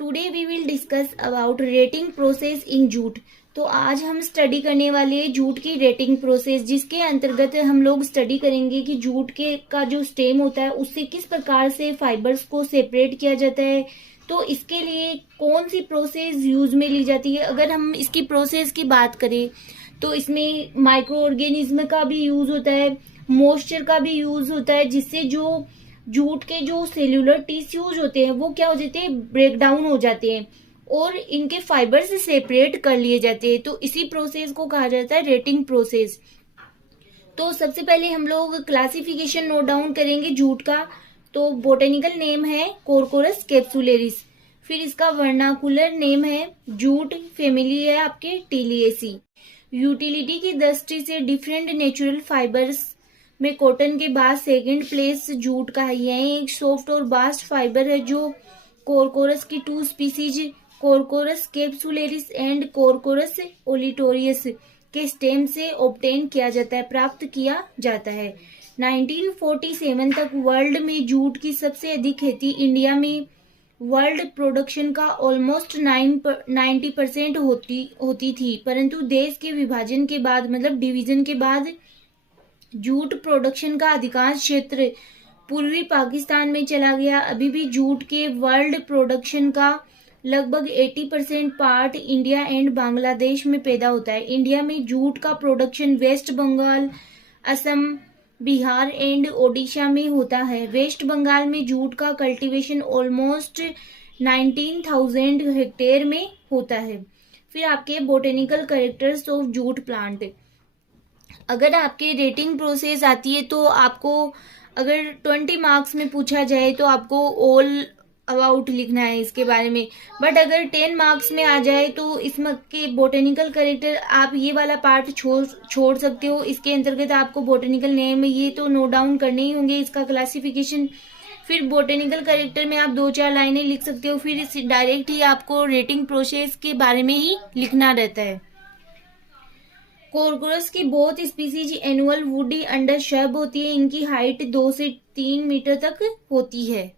Today we will discuss about retting process in jute. तो आज हम स्टडी करने वाले हैं जूट की रेटिंग प्रोसेस, जिसके अंतर्गत हम लोग स्टडी करेंगे कि जूट के का जो स्टेम होता है उससे किस प्रकार से फाइबर्स को सेपरेट किया जाता है। तो इसके लिए कौन सी प्रोसेस यूज में ली जाती है। अगर हम इसकी प्रोसेस की बात करें तो इसमें माइक्रो ऑर्गेनिज्म का भी यूज होता है, मॉइस्चर का भी यूज होता है, जिससे जो जूट के जो सेल्यूलर टिश्यूज होते हैं वो क्या हो जाते हैं, ब्रेक डाउन हो जाते हैं और इनके फाइबर से सेपरेट कर लिए जाते हैं। तो इसी प्रोसेस को कहा जाता है रेटिंग प्रोसेस। तो सबसे पहले हम लोग क्लासिफिकेशन नोट डाउन करेंगे जूट का। तो बोटेनिकल नेम है कोरकोरस कैप्सुलेरिस, फिर इसका वर्नाकुलर नेम है जूट, फैमिली है आपके टिलिएसी। यूटिलिटी की दृष्टि से डिफरेंट नेचुरल फाइबर्स में कॉटन के बाद सेकंड प्लेस जूट का है। यह एक सॉफ्ट और बास्ट फाइबर है जो कोरकोरस की two species Corchorus capsularis and Corchorus olitorius के स्टेम से ऑब्टेन किया जाता है, प्राप्त किया जाता है। 1947 तक वर्ल्ड में जूट की सबसे अधिक खेती इंडिया में वर्ल्ड प्रोडक्शन का ऑलमोस्ट 90% होती थी, परंतु देश के विभाजन के बाद मतलब डिवीजन के बाद जूट प्रोडक्शन का अधिकांश क्षेत्र पूर्वी पाकिस्तान में चला गया। अभी भी जूट के वर्ल्ड प्रोडक्शन का लगभग 80% पार्ट इंडिया एंड बांग्लादेश में पैदा होता है। इंडिया में जूट का production West Bengal, Assam, Bihar and Odisha में होता है। वेस्ट बंगाल में जूट का कल्टीवेशन ऑलमोस्ट 19,000 हेक्टेयर में होता है। फिर आपके botanical characters of jute plant. अगर आपके रेटिंग प्रोसेस आती है तो आपको अगर 20 मार्क्स में पूछा जाए तो आपको ऑल अबाउट लिखना है इसके बारे में, बट अगर 10 मार्क्स में आ जाए तो इसमें के बोटेनिकल कैरेक्टर आप ये वाला पार्ट छोड़ सकते हो। इसके अंतर्गत आपको बोटेनिकल नेम ये तो नोट डाउन करने ही होंगे, इसका क्लासिफिकेशन। फिर बोटेनिकल कैरेक्टर में आप 2-4 लाइनें लिख सकते हो, फिर डायरेक्ट ही आपको रेटिंग प्रोसेस के बारे में ही लिखना रहता है। कोरकोरस की बहुत स्पीसीज एनुअल वुडी अंडर शब होती है। इनकी हाइट 2 से 3 मीटर तक होती है।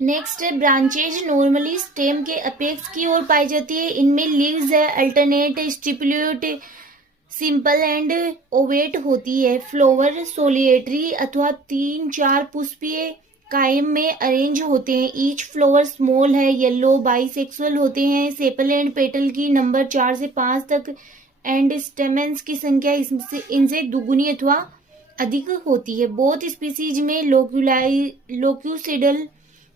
नेक्स्ट है ब्रांचेज नॉर्मली स्टेम के अपेक्स की ओर पाई जाती है। इनमें लीव्स है alternate, stipulate, simple and Ovett होती है। फ्लावर सोलिएटरी अथवा 3-4 पुष्पीय कायम में अरेंज होते हैं। ईच फ्लावर स्मॉल है, येलो, बाइसेक्सुअल होते हैं। सेपल एंड पेटल की नंबर 4 से 5 तक एंड स्टेमेंस की संख्या इनसे दुगुनी अथवा अधिक होती है। बहुत स्पीसीज में लोक्यूसिडल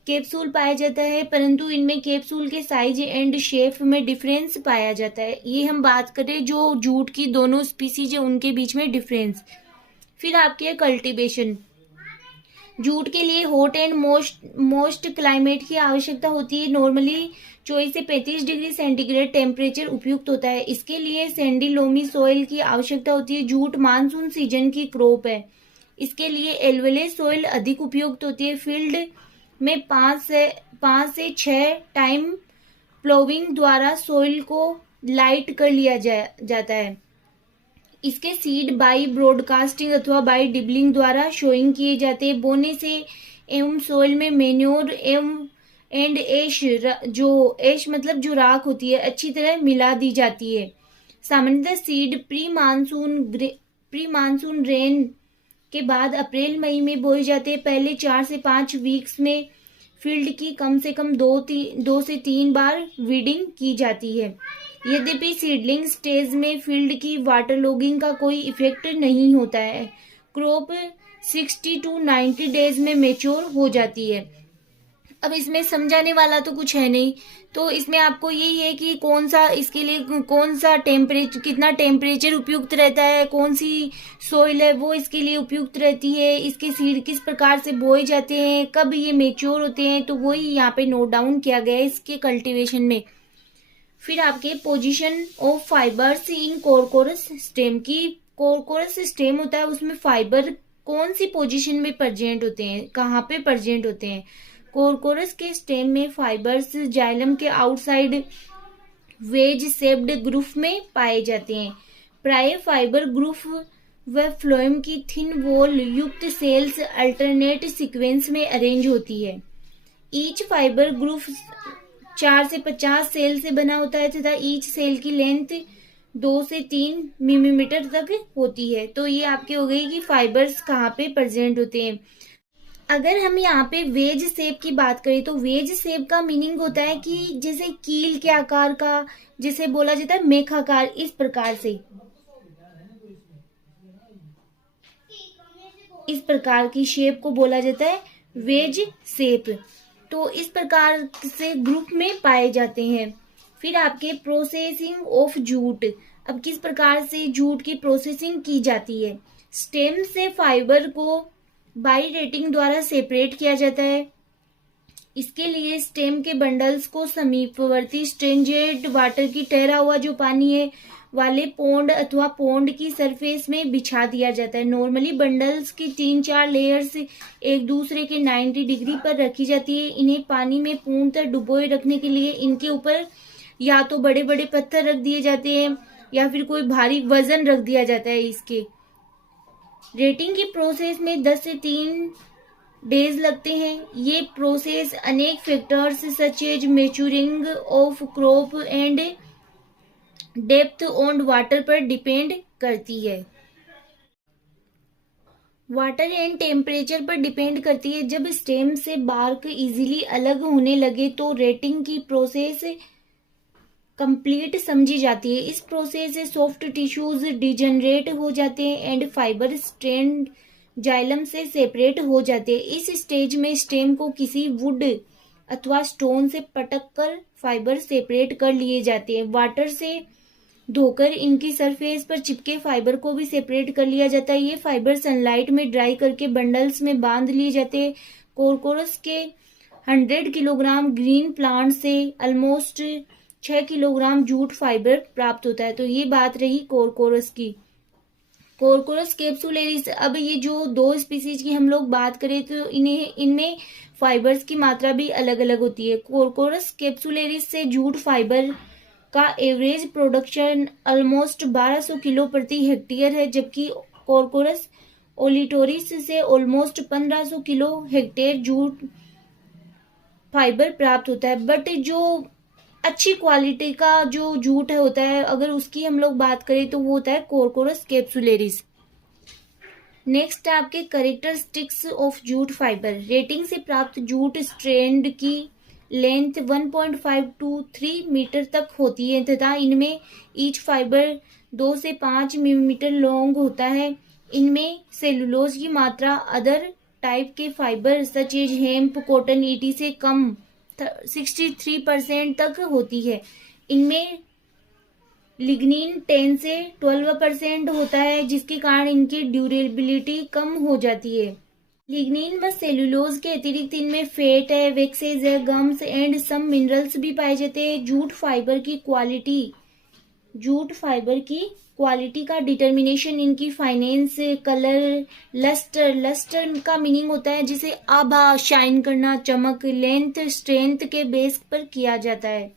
कैप्सूल पाया जाता है, परंतु इनमें कैप्सूल के साइज एंड शेप में डिफरेंस पाया जाता है। ये हम बात करें जो जूट की दोनों स्पीसीज है उनके बीच में डिफरेंस। फिर आपके कल्टीवेशन। जूट के लिए हॉट एंड मोस्ट क्लाइमेट की आवश्यकता होती है। नॉर्मली 24 से 35 डिग्री सेंटीग्रेड टेम्परेचर उपयुक्त होता है। इसके लिए सैंडी लोमी सॉइल की आवश्यकता होती है। जूट मानसून सीजन की क्रॉप है, इसके लिए एल्वेले सॉइल अधिक उपयुक्त होती है। फील्ड में 5 से 6 टाइम प्लोविंग द्वारा सॉइल को लाइट कर लिया जाता है। इसके सीड बाई ब्रॉडकास्टिंग अथवा बाई डिबलिंग द्वारा शोइंग किए जाते हैं। बोने से एवं सोइल में मेन्योर एंड एश, जो एश मतलब जो राख होती है, अच्छी तरह मिला दी जाती है। सामान्यतः सीड प्री मानसून रेन के बाद अप्रैल मई में बोए जाते हैं। पहले 4 से 5 वीक्स में फील्ड की कम से कम 2 से 3 बार वीडिंग की जाती है। यद्यपि सीडलिंग स्टेज में फील्ड की वाटर लॉगिंग का कोई इफेक्ट नहीं होता है। क्रॉप 60 to 90 डेज में मेच्योर हो जाती है। अब इसमें समझाने वाला तो कुछ है नहीं, तो इसमें आपको यही है कि इसके लिए कौन सा टेम्परेचर, कितना टेम्परेचर उपयुक्त रहता है, कौन सी सोइल है वो इसके लिए उपयुक्त रहती है, इसके सीड किस प्रकार से बोए जाते हैं, कब ये मेच्योर होते हैं, तो वही यहाँ पे नोट डाउन किया गया है इसके कल्टीवेशन में। फिर आपके position of fibres in Corchorus stem की कोरकोरस स्टेम होता है, उसमें फाइबर कौन सी पोजीशन में प्रेजेंट होते हैं, कहाँ पे प्रेजेंट होते हैं। कोरकोरस के स्टेम में फाइबर्स जाइलम के आउटसाइड वेज शेप्ड ग्रुप में पाए जाते हैं। प्राय फाइबर ग्रुप व फ्लोएम की थिन वॉल युक्त सेल्स अल्टरनेट सीक्वेंस में अरेंज होती है। ईच फाइबर ग्रुप 4 से 50 सेल से बना होता है तथा ईच सेल की लेंथ 2 से 3 मिलीमीटर तक होती है। तो ये आपके हो गई कि फाइबर्स कहाँ पे प्रेजेंट होते हैं। अगर हम यहाँ पे वेज शेप की बात करें तो वेज शेप का मीनिंग होता है कि जैसे कील के आकार का, जिसे बोला जाता है मेख आकार, इस प्रकार से, इस प्रकार की शेप को बोला जाता है वेज शेप। तो इस प्रकार से ग्रुप में पाए जाते हैं। फिर आपके प्रोसेसिंग ऑफ जूट। अब किस प्रकार से जूट की प्रोसेसिंग की जाती है। स्टेम से फाइबर को बाई रेटिंग द्वारा सेपरेट किया जाता है। इसके लिए स्टेम के बंडल्स को समीपवर्ती स्ट्रेंजेड वाटर की ठहरा हुआ जो पानी है वाले पोंड अथवा पोंड की सरफेस में बिछा दिया जाता है। नॉर्मली बंडल्स की 3-4 लेयर्स एक दूसरे के 90 डिग्री पर रखी जाती है। इन्हें पानी में पूर्णतः डुबोए रखने के लिए इनके ऊपर या तो बड़े बड़े पत्थर रख दिए जाते हैं या फिर कोई भारी वजन रख दिया जाता है। इसके रेटिंग की प्रोसेस में 10 से 3 डेज लगते हैं। ये प्रोसेस अनेक factors such as maturing of crop and depth on water पर डिपेंड करती है। वाटर एंड टेम्परेचर पर डिपेंड करती है। जब स्टेम से बार्क इजीली अलग होने लगे तो रेटिंग की प्रोसेस कंप्लीट समझी जाती है। इस प्रोसेस से सॉफ्ट टिश्यूज डिजनरेट हो जाते हैं एंड फाइबर स्ट्रैंड जाइलम से सेपरेट हो जाते हैं। इस स्टेज में स्टेम को किसी वुड अथवा स्टोन से पटक कर फाइबर सेपरेट कर लिए जाते हैं। वाटर से धोकर इनकी सरफेस पर चिपके फाइबर को भी सेपरेट कर लिया जाता है। ये फाइबर सनलाइट में ड्राई करके बंडल्स में बांध लिए जाते हैं। कोरकोरस के 100 किलोग्राम ग्रीन प्लांट से ऑलमोस्ट 6 किलोग्राम जूट फाइबर प्राप्त होता है। तो ये बात रही कोरकोरस की। Corchorus capsularis. अब ये जो 2 स्पीसीज की हम लोग बात करें तो इनमें फाइबर्स की मात्रा भी अलग अलग होती है। कोरकोरस कैप्सुलेरिस से जूट फाइबर का एवरेज प्रोडक्शन ऑलमोस्ट 1200 किलो प्रति हेक्टेयर है, जबकि कोरकोरस ओलिटोरिस से almost 1500 kilo hectare jute fibre प्राप्त होता है। बट जो अच्छी क्वालिटी का जो जूट होता है, अगर उसकी हम लोग बात करें तो वो होता है कोरकोरस कैप्सुलेरिस। नेक्स्ट आपके characteristics of jute fibre. Rating से प्राप्त जूट स्ट्रैंड की लेंथ 1.5 to 3 मीटर तक होती है तथा इनमें ईच फाइबर 2 से 5 मिलीमीटर लॉन्ग होता है। इनमें सेलुलोज की मात्रा अदर टाइप के fibre such as hemp cotton ET से कम 63% तक होती है। इनमें लिग्निन 10 से 12% होता है, जिसके कारण इनकी ड्यूरेबिलिटी कम हो जाती है। लिग्निन व सेलुलोज के अतिरिक्त इनमें फैट है, वेक्सेज है, गम्स एंड सम मिनरल्स भी पाए जाते हैं। जूट फाइबर की क्वालिटी का डिटर्मिनेशन इनकी फाइनेंस, कलर, लस्टर का मीनिंग होता है जिसे आभा, शाइन करना, चमक, लेंथ, स्ट्रेंथ के बेस पर किया जाता है।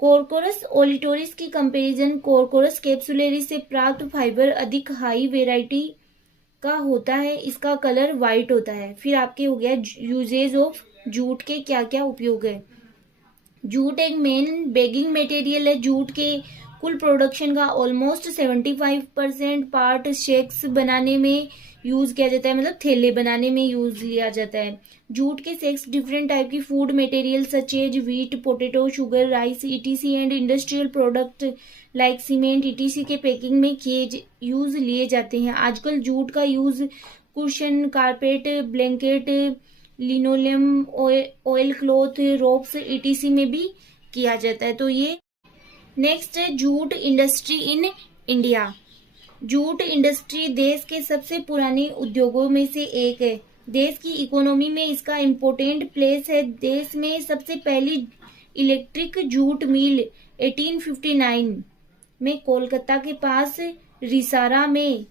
कोरकोरस ओलिटोरिस की कंपैरिजन कोरकोरस कैप्सुलेरिस से प्राप्त फाइबर अधिक हाई वेराइटी का होता है। इसका कलर वाइट होता है। फिर आपके हो गया यूजेज ऑफ जूट के क्या क्या उपयोग है। जूट एक मेन बेगिंग मटेरियल है। जूट के कुल प्रोडक्शन का ऑलमोस्ट 75% पार्ट शेक्स बनाने में यूज किया जाता है, मतलब थैले बनाने में यूज लिया जाता है। जूट के 6 डिफरेंट टाइप की food material such as wheat, potato, sugar, rice ETC and industrial product like cement ETC के पैकिंग में यूज लिए जाते हैं। आजकल जूट का use cushion, carpet, blanket, linoleum, oil cloth, ropes ETC में भी किया जाता है। तो ये नेक्स्ट है jute industry in India. Jute industry देश के सबसे पुराने उद्योगों में से एक है। देश की इकोनॉमी में इसका इम्पोर्टेंट प्लेस है। देश में सबसे पहली इलेक्ट्रिक जूट मिल 1859 में कोलकाता के पास रिसारा में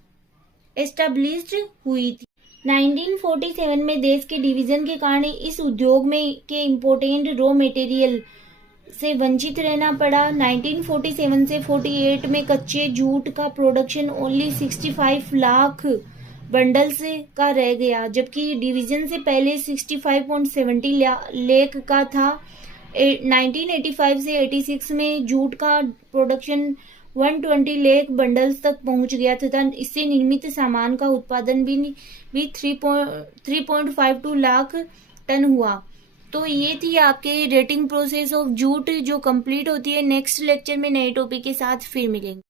एस्टेब्लिश्ड हुई थी। 1947 में देश के डिवीजन के कारण इस उद्योग में के इम्पोर्टेंट रॉ मटेरियल से वंचित रहना पड़ा। 1947 से 48 में कच्चे जूट का प्रोडक्शन ओनली 65 लाख बंडल्स का रह गया, जबकि डिवीजन से पहले 65.70 लाख का था। 1985 से 86 में जूट का प्रोडक्शन 120 लाख बंडल्स तक पहुंच गया तथा इससे निर्मित सामान का उत्पादन भी 3.52 लाख टन हुआ। तो ये थी आपके रेटिंग प्रोसेस ऑफ जूट जो कंप्लीट होती है। नेक्स्ट लेक्चर में नए टॉपिक के साथ फिर मिलेंगे।